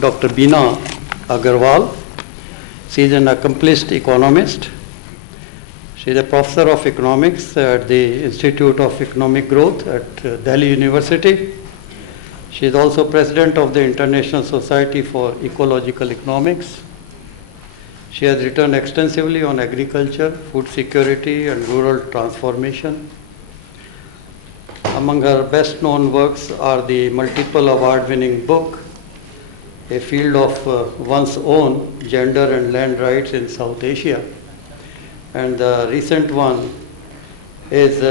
Dr. Beena Agarwal. She is an accomplished economist. She is a professor of economics at the Institute of Economic Growth at Delhi University. She is also president of the International Society for Ecological Economics. She has written extensively on agriculture, food security, and rural transformation. Among her best known works are the multiple award-winning book, A Field of One's Own, Gender and Land Rights in South Asia. And the recent one is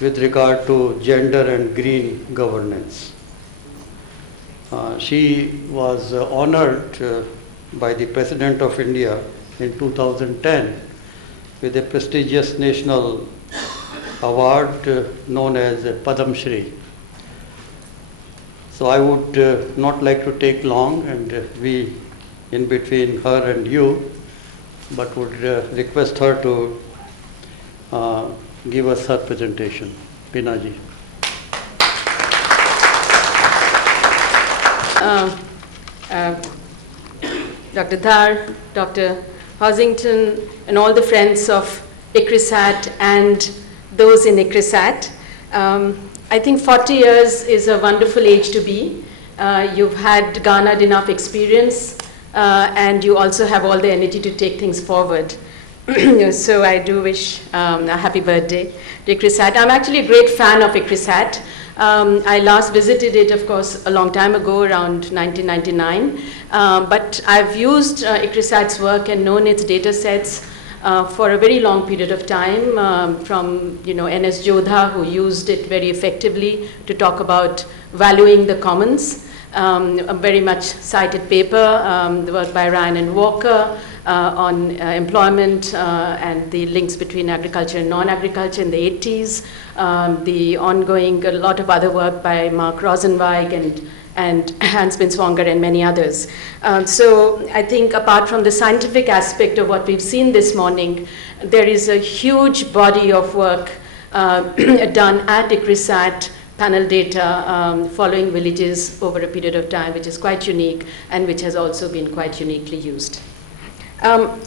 with regard to gender and green governance. She was honored by the President of India in 2010 with a prestigious national award known as Padam Shri. So I would not like to take long and be in between her and you, but would request her to give us her presentation. Beena ji. Dr. Dhar, Dr. Housington, and all the friends of ICRISAT and those in ICRISAT. I think 40 years is a wonderful age to be. You've had garnered enough experience, and you also have all the energy to take things forward. So I do wish a happy birthday to ICRISAT. I'm actually a great fan of ICRISAT. I last visited it, of course, a long time ago, around 1999. But I've used ICRISAT's work and known its data sets for a very long period of time, from N.S. Jodha, who used it very effectively to talk about valuing the commons. A very much cited paper, the work by Ryan and Walker on employment and the links between agriculture and non-agriculture in the 80s. The ongoing, a lot of other work by Mark Rosenweig and Hans Binswanger and many others. So I think apart from the scientific aspect of what we've seen this morning, there is a huge body of work done at ICRISAT, panel data following villages over a period of time, which is quite unique and which has also been quite uniquely used. I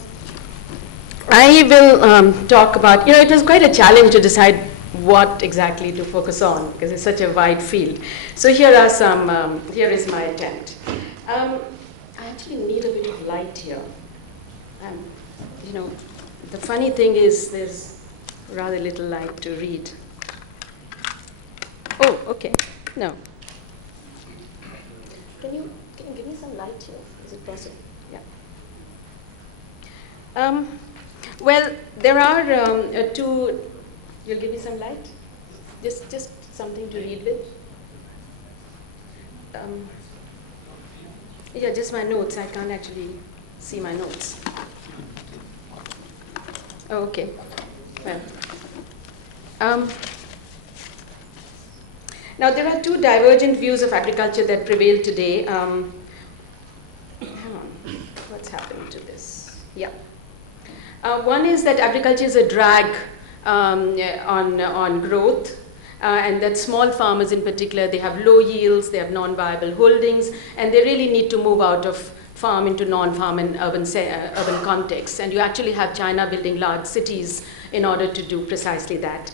will talk about, it was quite a challenge to decide what exactly to focus on because it's such a wide field. So here are some, here is my attempt. I actually need a bit of light here. The funny thing is there's rather little light to read. Oh, okay. No. Can you give me some light here? Is it possible? Yeah. Well, there are two. You'll give me some light? Just something to read with. Yeah, just my notes. I can't actually see my notes. Oh, okay. Well. Now, there are two divergent views of agriculture that prevail today. Hang on, what's happening to this? Yeah. One is that agriculture is a drag on growth, and that small farmers in particular, they have low yields, they have non-viable holdings, and they really need to move out of farm into non-farm and urban contexts. And you actually have China building large cities in order to do precisely that.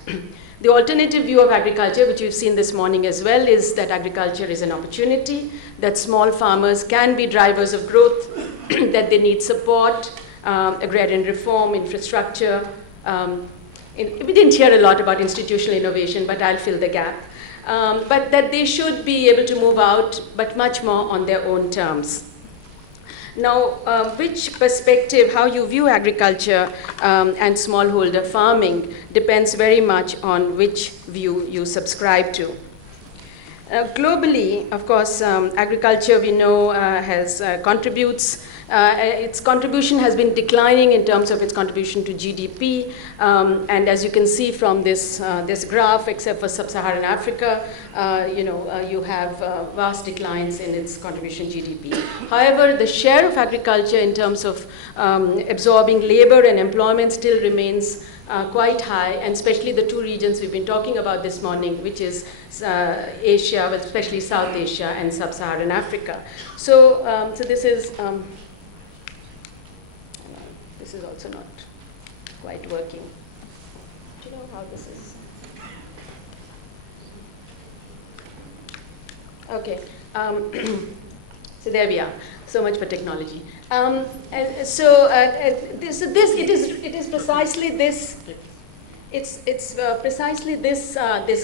The alternative view of agriculture, which we've seen this morning as well, is that agriculture is an opportunity, that small farmers can be drivers of growth, that they need support, agrarian reform, infrastructure. We didn't hear a lot about institutional innovation, but I'll fill the gap. But that they should be able to move out, but much more on their own terms. Now, which perspective, how you view agriculture and smallholder farming depends very much on which view you subscribe to. Globally, of course, agriculture we know contributes. Its contribution has been declining in terms of its contribution to GDP, and as you can see from this graph, except for sub-Saharan Africa, you have vast declines in its contribution to GDP. However, the share of agriculture in terms of absorbing labor and employment still remains quite high, and especially the two regions we've been talking about this morning, which is Asia, but especially South Asia and Sub-Saharan Africa. So, this is also not quite working. Do you know how this is? Okay. So there we are. So much for technology. It is precisely this. It's precisely this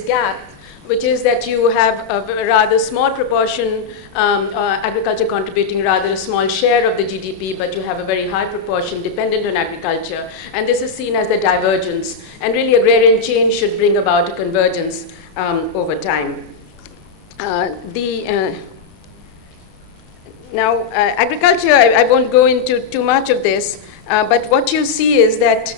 gap, which is that you have a rather small proportion, agriculture contributing rather a small share of the GDP, but you have a very high proportion dependent on agriculture, and this is seen as the divergence. And really, agrarian change should bring about a convergence over time. Now, agriculture, I won't go into too much of this, but what you see is that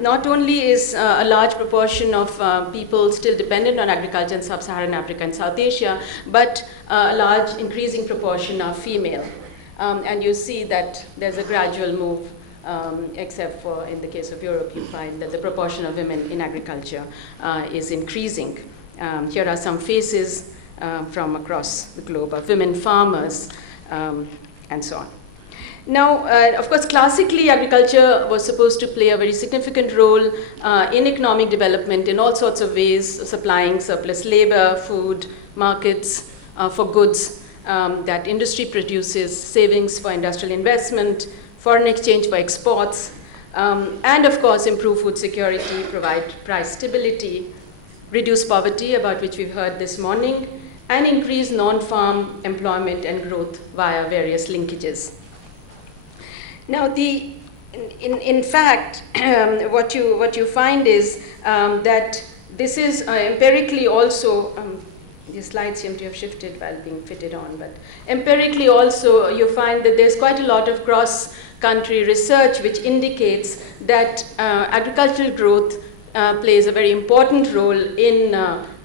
not only is a large proportion of people still dependent on agriculture in Sub-Saharan Africa and South Asia, but a large increasing proportion are female. And you see that there's a gradual move, except for in the case of Europe, you find that the proportion of women in agriculture is increasing. Here are some faces from across the globe of women farmers, and so on. Now, of course, classically, agriculture was supposed to play a very significant role in economic development in all sorts of ways, supplying surplus labor, food, markets for goods that industry produces, savings for industrial investment, foreign exchange for exports, and of course, improve food security, provide price stability, reduce poverty, about which we've heard this morning, and increase non-farm employment and growth via various linkages. Now, in fact, what you find is that this is empirically also, the slides seem to have shifted while being fitted on, but empirically also you find that there's quite a lot of cross-country research which indicates that agricultural growth plays a very important role in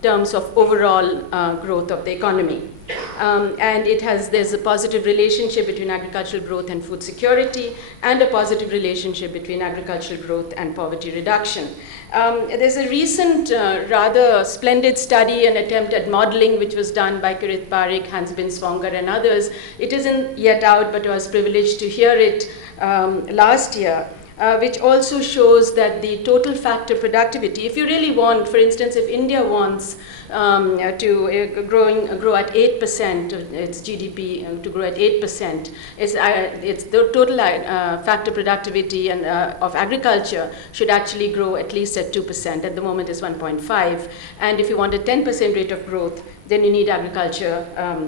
terms of overall growth of the economy. And there's a positive relationship between agricultural growth and food security, and a positive relationship between agricultural growth and poverty reduction. There's a recent, rather splendid study, an attempt at modeling, which was done by Kirit Parikh, Hans-Bin Swonger, and others. It isn't yet out, but I was privileged to hear it last year. Which also shows that the total factor productivity, if you really want, for instance, if India wants to grow at 8%, its GDP to grow at 8%, it's the total factor productivity and of agriculture should actually grow at least at 2%. At the moment, it's 1.5. And if you want a 10% rate of growth, then you need agriculture,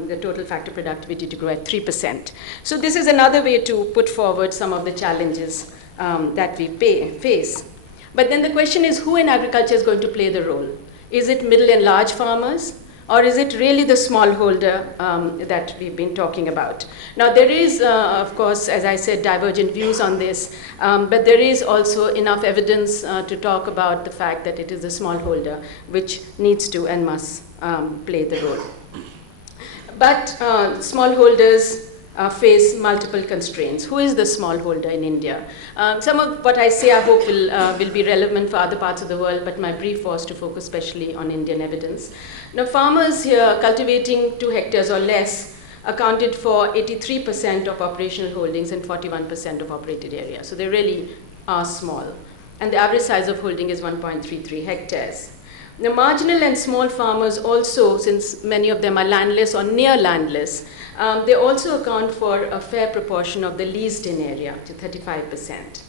the total factor productivity, to grow at 3%. So this is another way to put forward some of the challenges that we face. But then the question is, who in agriculture is going to play the role? Is it middle and large farmers, or is it really the smallholder that we've been talking about? Now, there is, of course, as I said, divergent views on this, but there is also enough evidence to talk about the fact that it is the smallholder which needs to and must play the role. But smallholders face multiple constraints. Who is the smallholder in India? Some of what I say, I hope, will be relevant for other parts of the world, but my brief was to focus especially on Indian evidence. Now, farmers here cultivating 2 hectares or less accounted for 83% of operational holdings and 41% of operated area. So they really are small. And the average size of holding is 1.33 hectares. The marginal and small farmers also, since many of them are landless or near landless, they also account for a fair proportion of the leased-in area, to 35%.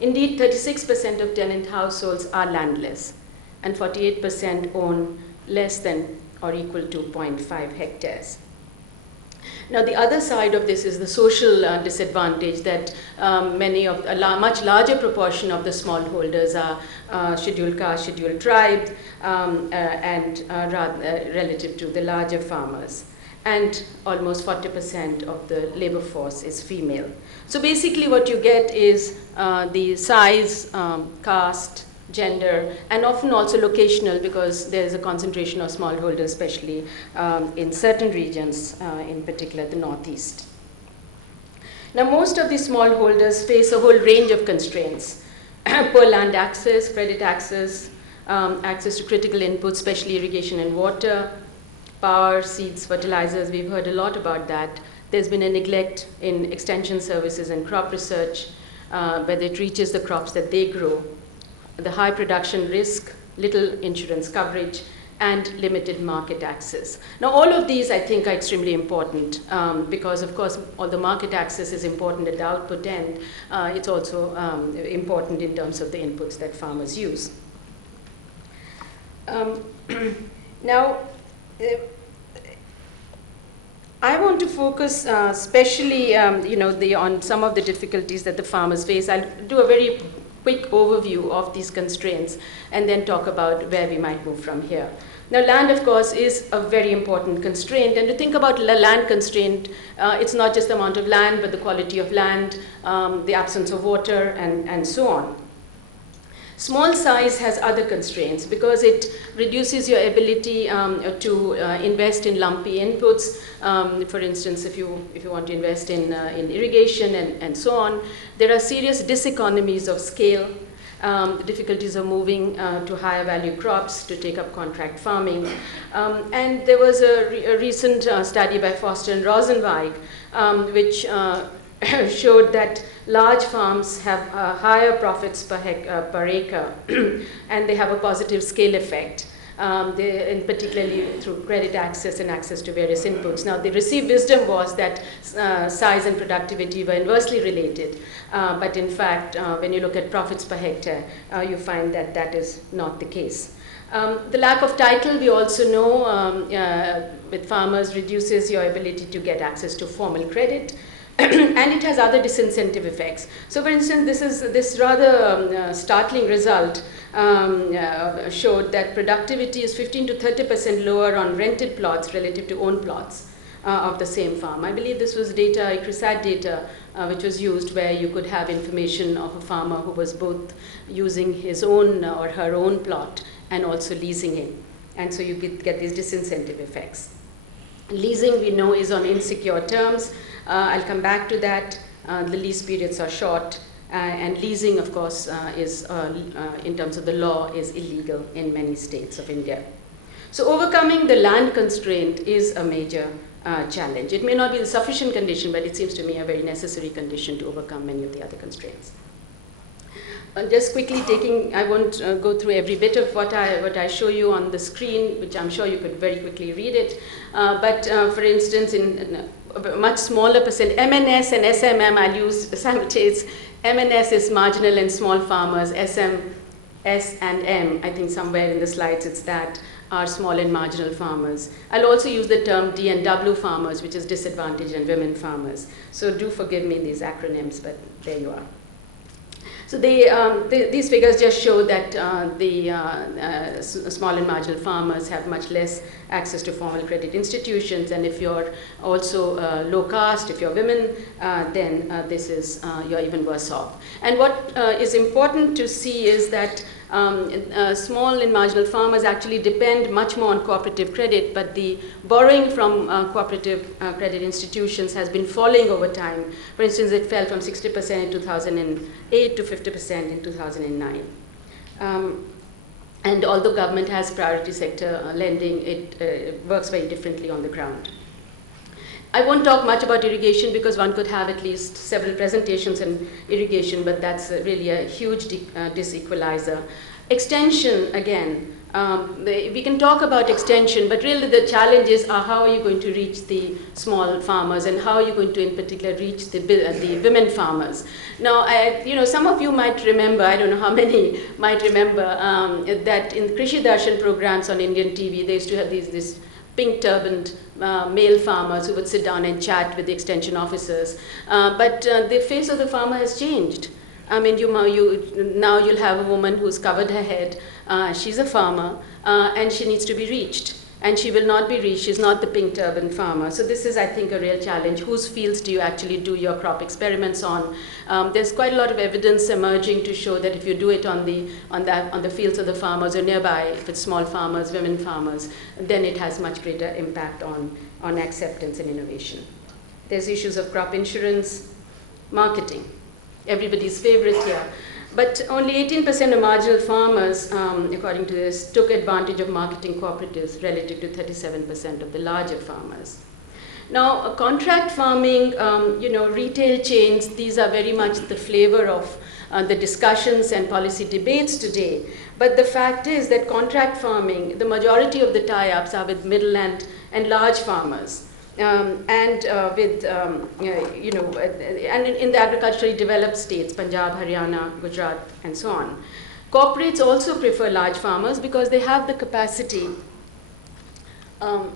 Indeed, 36% of tenant households are landless, and 48% own less than or equal to 0.5 hectares. Now, the other side of this is the social disadvantage that much larger proportion of the smallholders are scheduled caste, scheduled tribe, and relative to the larger farmers. And almost 40% of the labor force is female. So basically what you get is the size, caste, gender, and often also locational, because there is a concentration of smallholders, especially in certain regions, in particular the Northeast. Now, most of these smallholders face a whole range of constraints. poor land access, credit access, access to critical inputs, especially irrigation and water, power, seeds, fertilizers. We've heard a lot about that. There's been a neglect in extension services and crop research, whether it reaches the crops that they grow, the high production risk, little insurance coverage, and limited market access. Now, all of these, I think, are extremely important because, of course, although market access is important at the output end, it's also important in terms of the inputs that farmers use. Now, I want to focus especially on some of the difficulties that the farmers face. I'll do a very quick overview of these constraints and then talk about where we might move from here. Now, land, of course, is a very important constraint. And to think about land constraint, it's not just the amount of land, but the quality of land, the absence of water, and so on. Small size has other constraints because it reduces your ability to invest in lumpy inputs. For instance, if you want to invest in irrigation and so on, there are serious diseconomies of scale. The difficulties of moving to higher value crops, to take up contract farming. And there was a recent study by Foster and Rosenweig, which showed that large farms have higher profits per acre, and they have a positive scale effect, and particularly through credit access and access to various inputs. Now, the received wisdom was that size and productivity were inversely related, but in fact, when you look at profits per hectare, you find that that is not the case. The lack of title, we also know, with farmers reduces your ability to get access to formal credit. And it has other disincentive effects. So, for instance, this rather startling result showed that productivity is 15 to 30% lower on rented plots relative to owned plots of the same farm. I believe this was data, ICRISAT data, which was used where you could have information of a farmer who was both using his own or her own plot and also leasing it. And so you get these disincentive effects. Leasing, we know, is on insecure terms. I'll come back to that. The lease periods are short, and leasing, of course, is, in terms of the law, is illegal in many states of India. So overcoming the land constraint is a major challenge. It may not be the sufficient condition, but it seems to me a very necessary condition to overcome many of the other constraints. Just quickly I won't go through every bit of what I show you on the screen, which I'm sure you could very quickly read it. But for instance, in a much smaller percent, MNS and SMM, I'll use simultaneous. MNS is marginal and small farmers. SM, S and M, I think somewhere in the slides it's that, are small and marginal farmers. I'll also use the term D and W farmers, which is disadvantaged and women farmers. So do forgive me these acronyms, but there you are. So these figures just show that the small and marginal farmers have much less access to formal credit institutions, and if you're also low caste, if you're women, then you're even worse off. And what is important to see is that small and marginal farmers actually depend much more on cooperative credit, but the borrowing from cooperative credit institutions has been falling over time. For instance, it fell from 60% in 2008 to 50% in 2009. And although government has priority sector lending, it works very differently on the ground. I won't talk much about irrigation because one could have at least several presentations on irrigation, but that's really a huge disequalizer. Extension, again, we can talk about extension, but really the challenge is how are you going to reach the small farmers, and how are you going to in particular reach the women farmers. Now, some of you might remember, I don't know how many might remember, that in Krishi Darshan programs on Indian TV, they used to have these pink turbaned male farmers who would sit down and chat with the extension officers. But the face of the farmer has changed. I mean, now you'll have a woman who's covered her head. She's a farmer, and she needs to be reached. And she will not be reached. She's not the pink turban farmer. So this is, I think, a real challenge. Whose fields do you actually do your crop experiments on? There's quite a lot of evidence emerging to show that if you do it on the fields of the farmers or nearby, if it's small farmers, women farmers, then it has much greater impact on acceptance and innovation. There's issues of crop insurance, marketing, everybody's favorite here. But only 18% of marginal farmers, according to this, took advantage of marketing cooperatives relative to 37% of the larger farmers. Now, contract farming, retail chains, these are very much the flavor of the discussions and policy debates today. But the fact is that contract farming, the majority of the tie-ups are with middle and large farmers. And in the agriculturally developed states, Punjab, Haryana, Gujarat, and so on. Corporates also prefer large farmers because they have the capacity.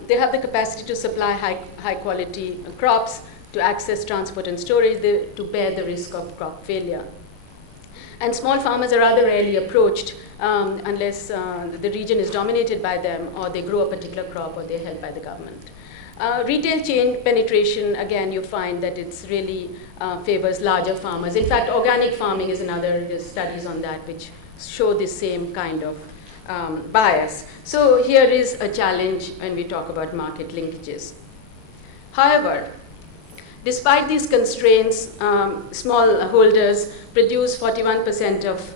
They have the capacity to supply high quality crops, to access transport and storage, to bear the risk of crop failure. And small farmers are rather rarely approached unless the region is dominated by them, or they grow a particular crop, or they're held by the government. Retail chain penetration, again, you find that it's really favors larger farmers. In fact, organic farming is another, there's studies on that which show the same kind of bias. So here is a challenge when we talk about market linkages. However, despite these constraints, smallholders produce 41% of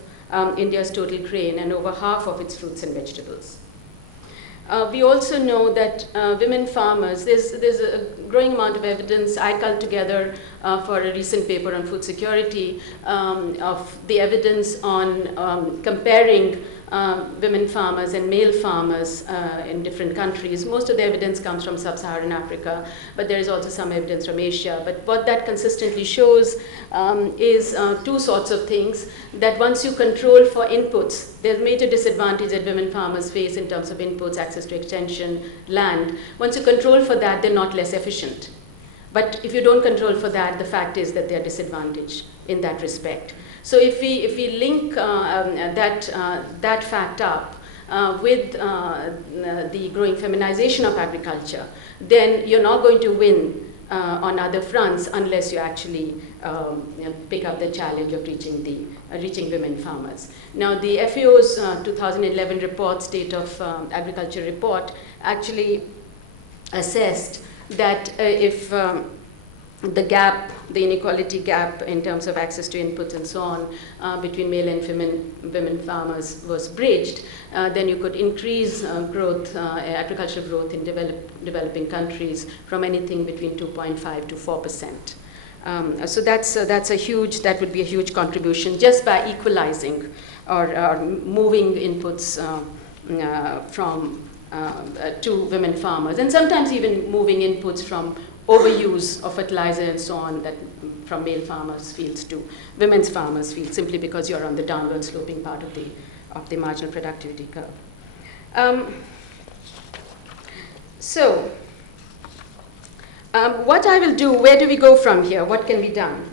India's total grain and over half of its fruits and vegetables. We also know that women farmers, there's a growing amount of evidence. I culled together for a recent paper on food security of the evidence on comparing women farmers and male farmers in different countries. Most of the evidence comes from sub-Saharan Africa, but there is also some evidence from Asia. But what that consistently shows is two sorts of things. That once you control for inputs, there's major disadvantage that women farmers face in terms of inputs, access to extension, land. Once you control for that, they're not less efficient. But if you don't control for that, the fact is that they're disadvantaged in that respect. So if we link that fact up with the growing feminization of agriculture, then you're not going to win on other fronts unless you actually pick up the challenge of reaching women farmers. Now, the FAO's 2011 report, State of Agriculture report, actually assessed that if the inequality gap in terms of access to inputs and so on between male and women farmers was bridged, then you could increase agricultural growth in developing countries from anything between 2.5 to 4%. So that would be a huge contribution just by equalizing or moving inputs to women farmers, and sometimes even moving inputs from overuse of fertilizer and so on, that from male farmers' fields to women's farmers' fields, simply because you're on the downward sloping part of the marginal productivity curve. What I will do, where do we go from here? What can be done?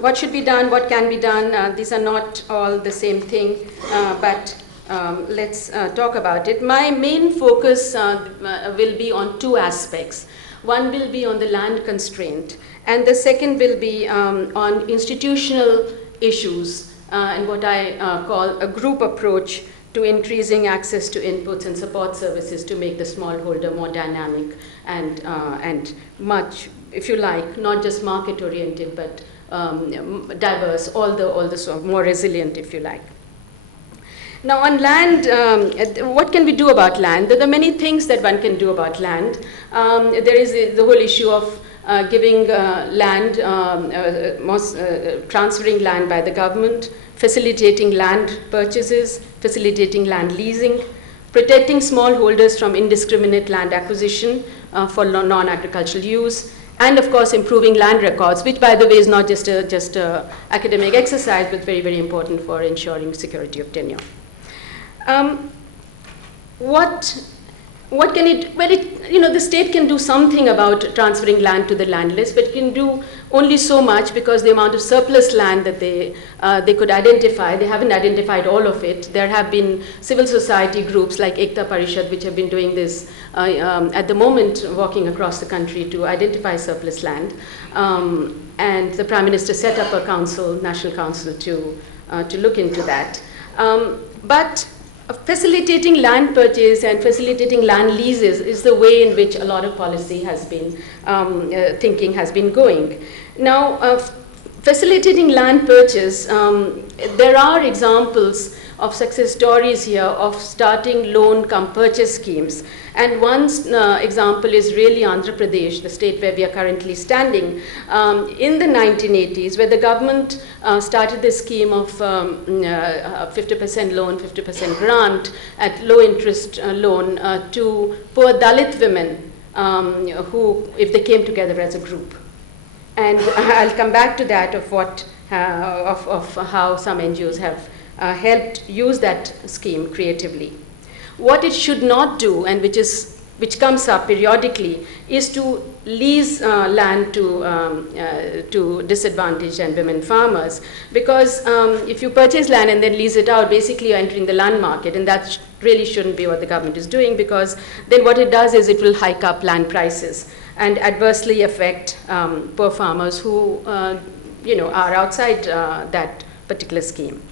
What should be done? What can be done? These are not all the same thing, but let's talk about it. My main focus will be on two aspects. One will be on the land constraint, and the second will be on institutional issues and what I call a group approach to increasing access to inputs and support services to make the smallholder more dynamic and much, if you like, not just market-oriented, but diverse, all the sort of more resilient, if you like. Now, on land, what can we do about land? There are many things that one can do about land. There is the whole issue of giving land, transferring land by the government, facilitating land purchases, facilitating land leasing, protecting smallholders from indiscriminate land acquisition for non-agricultural use, and of course improving land records, which by the way is not just a academic exercise, but very, very important for ensuring security of tenure. What can it? Well, the state can do something about transferring land to the landless, but it can do only so much because the amount of surplus land that they could identify, they haven't identified all of it. There have been civil society groups like Ekta Parishad, which have been doing this at the moment, walking across the country to identify surplus land. And the Prime Minister set up a council, National Council, to look into that. But facilitating land purchase and facilitating land leases is the way in which a lot of policy has been, thinking has been going. Now, Facilitating land purchase, there are examples of success stories here of starting loan come purchase schemes. And one example is really Andhra Pradesh, the state where we are currently standing, in the 1980s, where the government started this scheme of 50% loan, 50% grant at low interest loan to poor Dalit women who, if they came together as a group. And I'll come back to that of what, of how some NGOs have helped use that scheme creatively. What it should not do, and which comes up periodically, is to lease land to disadvantaged and women farmers. Because if you purchase land and then lease it out, basically you're entering the land market, and that really shouldn't be what the government is doing, because then what it does is it will hike up land prices and adversely affect poor farmers who are outside that particular scheme.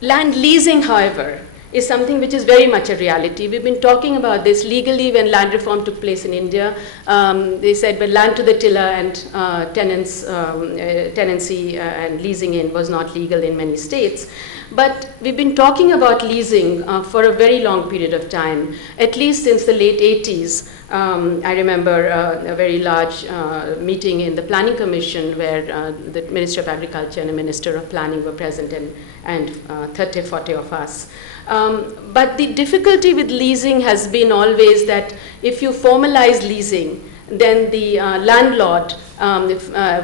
Land leasing, however, is something which is very much a reality. We've been talking about this legally when land reform took place in India. They said, well, land to the tiller and tenancy and leasing in was not legal in many states. But we've been talking about leasing for a very long period of time, at least since the late 80s. I remember a very large meeting in the Planning Commission where the Minister of Agriculture and the Minister of Planning were present, and 30, 40 of us. But the difficulty with leasing has been always that if you formalize leasing, then the landlord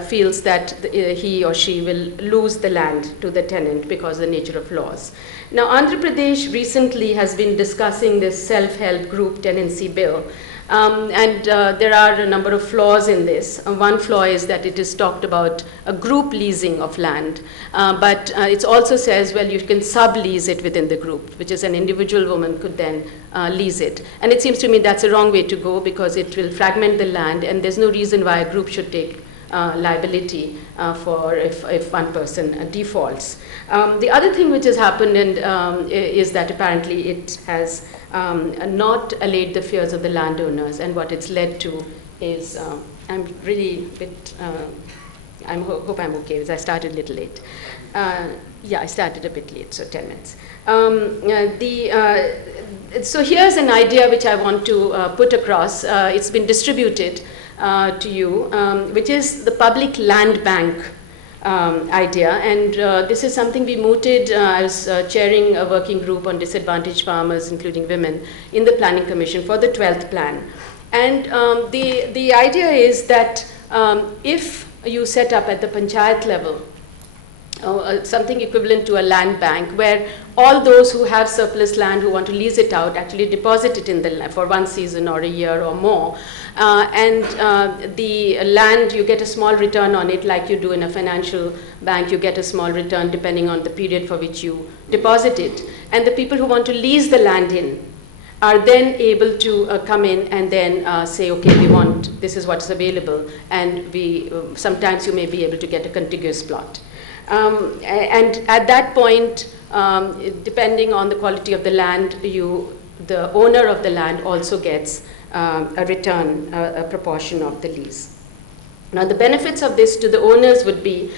feels that he or she will lose the land to the tenant because of the nature of laws. Now, Andhra Pradesh recently has been discussing this self-help group tenancy bill. And there are a number of flaws in this. One flaw is that it is talked about a group leasing of land, but it also says, well, you can sublease it within the group, which is an individual woman could then lease it. And it seems to me that's a wrong way to go, because it will fragment the land, and there's no reason why a group should take liability for if one person defaults. The other thing which has happened is that apparently it has not allayed the fears of the landowners, and what it's led to is, I'm really a bit, I hope I'm okay, because I started a little late. Yeah, I started a bit late, so 10 minutes. So here's an idea which I want to put across. It's been distributed to you, which is the public land bank idea. And this is something we mooted. I was chairing a working group on disadvantaged farmers, including women, in the Planning Commission for the 12th plan. And the idea is that if you set up at the panchayat level something equivalent to a land bank, where all those who have surplus land who want to lease it out actually deposit it in the land for one season or a year or more, and the land, you get a small return on it, like you do in a financial bank. You get a small return depending on the period for which you deposit it, and the people who want to lease the land in are then able to come in and then say, okay, we want, this is what's available, and we sometimes you may be able to get a contiguous plot. And at that point, depending on the quality of the land, the owner of the land also gets a return, a proportion of the lease. Now, the benefits of this to the owners would be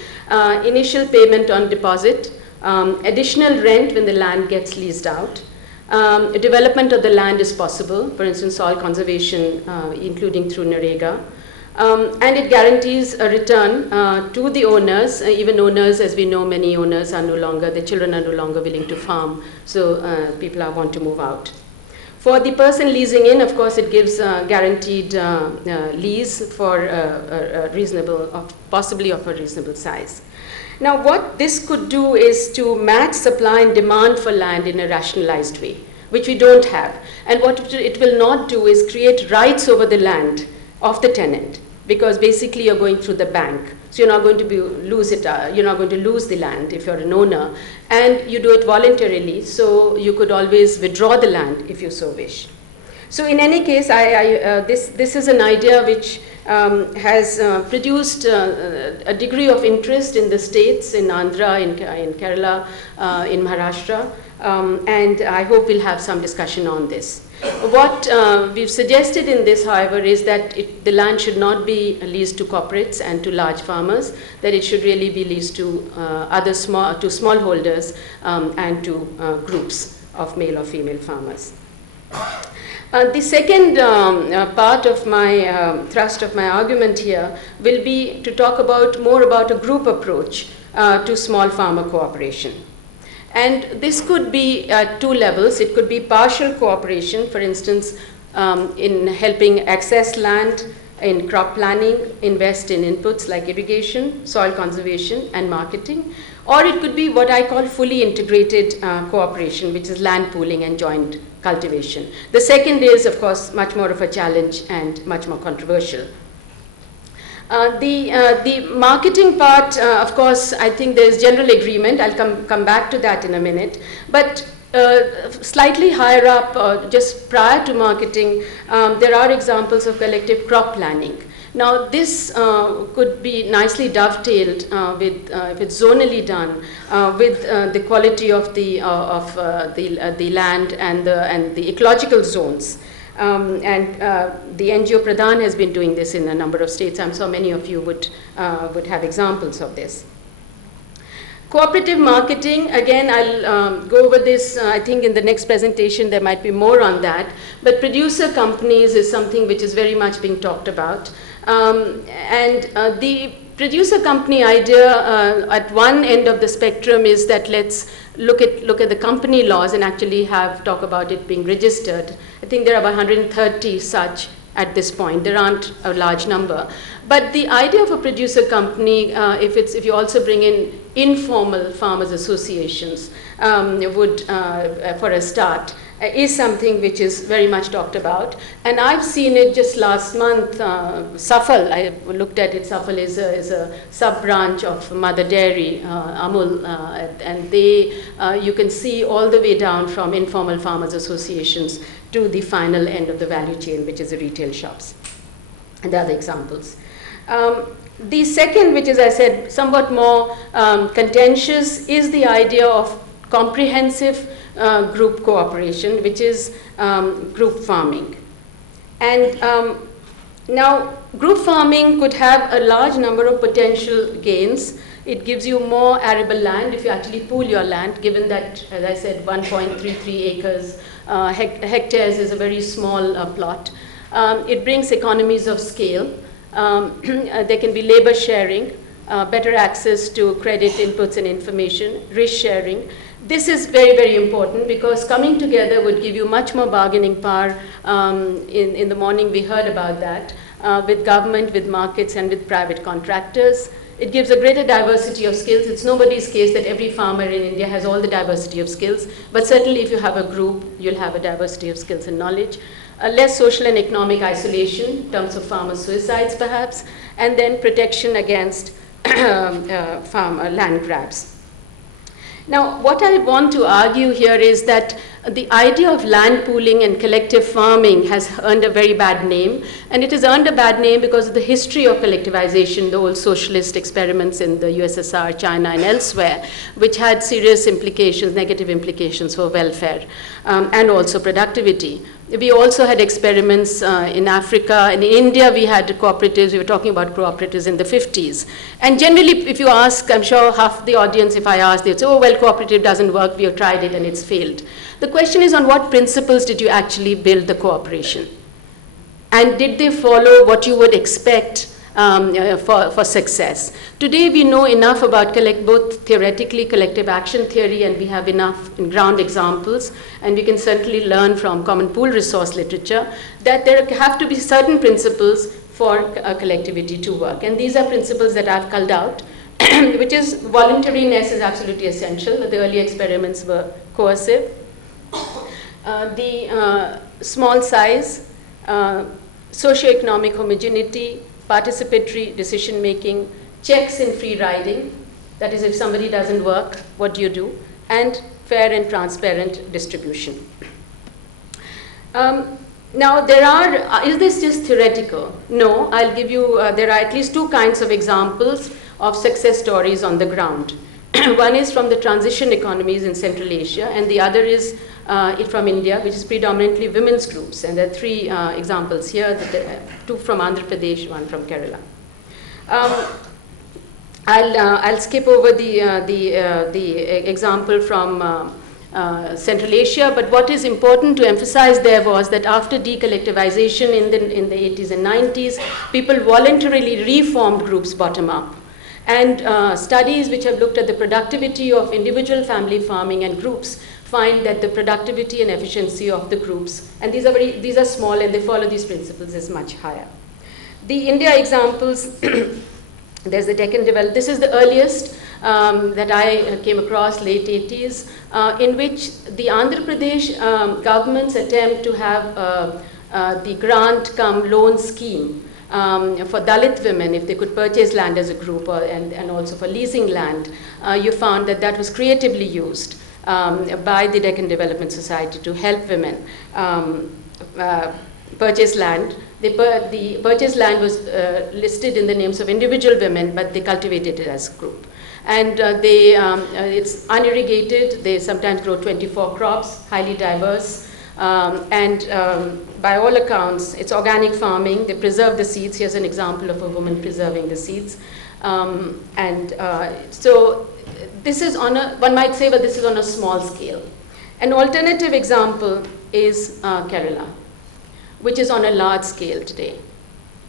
initial payment on deposit, additional rent when the land gets leased out. Development of the land is possible, for instance, soil conservation, including through NREGA. And it guarantees a return to the owners. Even owners, as we know, many owners are no longer, their children are no longer willing to farm, so people want to move out. For the person leasing in, of course, it gives guaranteed lease for a reasonable, possibly of a reasonable size. Now, what this could do is to match supply and demand for land in a rationalized way, which we don't have. And what it will not do is create rights over the land of the tenant, because basically you're going through the bank. So you're not going to you're not going to lose the land if you're an owner, and you do it voluntarily, so you could always withdraw the land if you so wish. So in any case, this is an idea which has produced a degree of interest in the states, in Andhra, in Kerala, in Maharashtra, and I hope we'll have some discussion on this. What we've suggested in this, however, is that the land should not be leased to corporates and to large farmers, that it should really be leased to smallholders and to groups of male or female farmers. The second part of my thrust of my argument here will be to talk more about a group approach to small farmer cooperation. And this could be at two levels. It could be partial cooperation, for instance, in helping access land, in crop planning, invest in inputs like irrigation, soil conservation, and marketing. Or it could be what I call fully integrated cooperation, which is land pooling and joint cultivation. The second is, of course, much more of a challenge and much more controversial. The marketing part, of course, I think there is general agreement. I'll come back to that in a minute. But slightly higher up, just prior to marketing, there are examples of collective crop planning. Now, this could be nicely dovetailed if it's zonally done, with the quality of the land and the ecological zones. The NGO Pradhan has been doing this in a number of states. I'm sure many of you would have examples of this. Cooperative marketing, again, I'll go over this. I think in the next presentation there might be more on that. But producer companies is something which is very much being talked about. The producer company idea at one end of the spectrum is that let's look at the company laws and actually talk about it being registered. I think there are about 130 such at this point. There aren't a large number. But the idea of a producer company, if you also bring in informal farmers associations, for a start, is something which is very much talked about. And I've seen it just last month. Safal, I looked at it. Safal is a sub-branch of Mother Dairy, Amul, and you can see all the way down from informal farmers associations to the final end of the value chain, which is the retail shops. And other examples. The second, which is, I said, somewhat more contentious, is the idea of comprehensive group cooperation, which is group farming. And now, group farming could have a large number of potential gains. It gives you more arable land if you actually pool your land, given that, as I said, 1.33 acres, hectares is a very small plot. It brings economies of scale. There can be labor sharing, better access to credit inputs and information, risk sharing. This is very, very important because coming together would give you much more bargaining power. In the morning we heard about that, with government, with markets, and with private contractors. It gives a greater diversity of skills. It's nobody's case that every farmer in India has all the diversity of skills, but certainly if you have a group, you'll have a diversity of skills and knowledge. Less social and economic isolation in terms of farmer suicides, perhaps, and then protection against land grabs. Now, what I want to argue here is that the idea of land pooling and collective farming has earned a very bad name, and it has earned a bad name because of the history of collectivization, the old socialist experiments in the USSR, China, and elsewhere, which had serious implications, negative implications for welfare and also productivity. We also had experiments in Africa, and in India we had cooperatives. We were talking about cooperatives in the 50s. And generally, if you ask, I'm sure half the audience, if I ask, they'd say, oh, well, cooperative doesn't work. We have tried it and it's failed. The question is, on what principles did you actually build the cooperation? And did they follow what you would expect for success? Today we know enough about both theoretically collective action theory, and we have enough ground examples, and we can certainly learn from common pool resource literature that there have to be certain principles for collectivity to work. And these are principles that I've culled out, which is voluntariness is absolutely essential. The early experiments were coercive. The small size, socioeconomic homogeneity, participatory decision-making, checks in free riding, that is if somebody doesn't work, what do you do, and fair and transparent distribution. Now is this just theoretical? No, I'll give you, there are at least two kinds of examples of success stories on the ground. One is from the transition economies in Central Asia, and the other is from India, which is predominantly women's groups. And there are three examples here, two from Andhra Pradesh, one from Kerala. I'll skip over the example from Central Asia, but what is important to emphasize there was that after decollectivization in the 80s and 90s, people voluntarily reformed groups bottom up. And studies which have looked at the productivity of individual family farming and groups find that the productivity and efficiency of the groups, and these are small and they follow these principles, is much higher. The India examples, there's the Deccan Development. This is the earliest that I came across, late 80s, in which the Andhra Pradesh government's attempt to have the grant come loan scheme for Dalit women, if they could purchase land as a group, and also for leasing land, you found that was creatively used by the Deccan Development Society to help women purchase land. The purchased land was listed in the names of individual women, but they cultivated it as a group. And it's unirrigated. They sometimes grow 24 crops, highly diverse. By all accounts, it's organic farming. They preserve the seeds. Here's an example of a woman preserving the seeds. So this is one might say, but this is on a small scale. An alternative example is Kerala, which is on a large scale today.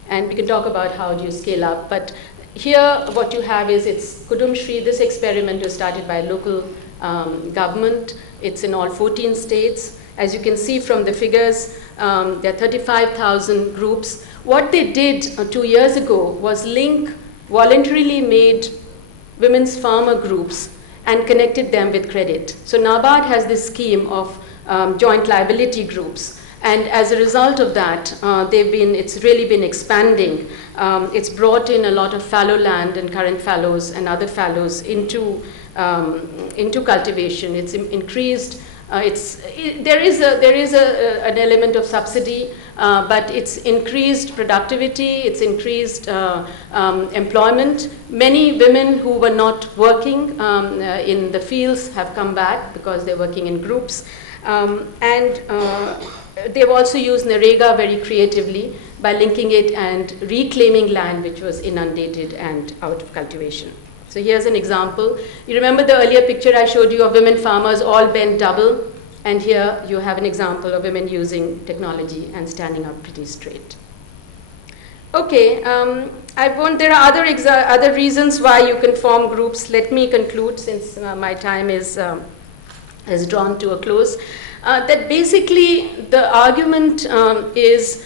And we can talk about how do you scale up, but here what you have is it's Kudumshri. This experiment was started by local government. It's in all 14 states. As you can see from the figures, there are 35,000 groups. What they did 2 years ago was link voluntarily made women's farmer groups and connected them with credit. So NABARD has this scheme of joint liability groups. And as a result of that, it's really been expanding. It's brought in a lot of fallow land and current fallows and other fallows into cultivation. It's increased. There is an element of subsidy, but it's increased productivity. It's increased employment. Many women who were not working in the fields have come back because they're working in groups, they've also used NREGA very creatively by linking it and reclaiming land which was inundated and out of cultivation. So here's an example. You remember the earlier picture I showed you of women farmers all bent double, and here you have an example of women using technology and standing up pretty straight. Okay, there are other reasons why you can form groups. Let me conclude since my time is drawn to a close. That basically the argument is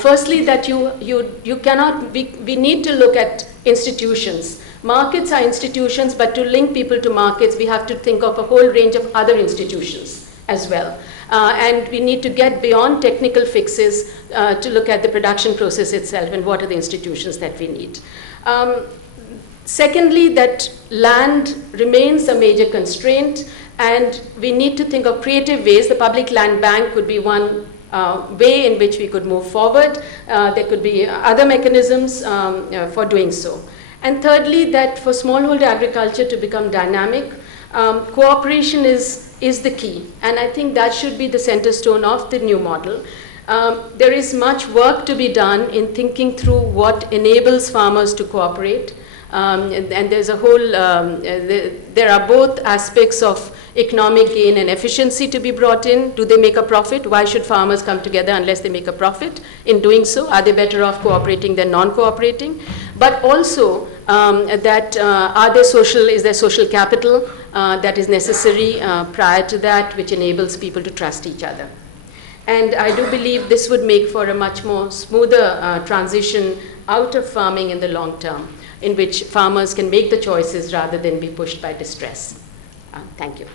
firstly that you cannot, we need to look at institutions. Markets are institutions, but to link people to markets, we have to think of a whole range of other institutions as well. And we need to get beyond technical fixes to look at the production process itself and what are the institutions that we need. Secondly, that land remains a major constraint, and we need to think of creative ways. The Public Land Bank could be one way in which we could move forward. There could be other mechanisms for doing so. And thirdly, that for smallholder agriculture to become dynamic, cooperation is the key. And I think that should be the center stone of the new model. There is much work to be done in thinking through what enables farmers to cooperate. And there's a whole, there are both aspects of economic gain and efficiency to be brought in. Do they make a profit? Why should farmers come together unless they make a profit? In doing so, are they better off cooperating than non-cooperating? But also is there social capital that is necessary prior to that, which enables people to trust each other. And I do believe this would make for a much more smoother transition out of farming in the long term, in which farmers can make the choices rather than be pushed by distress. Thank you.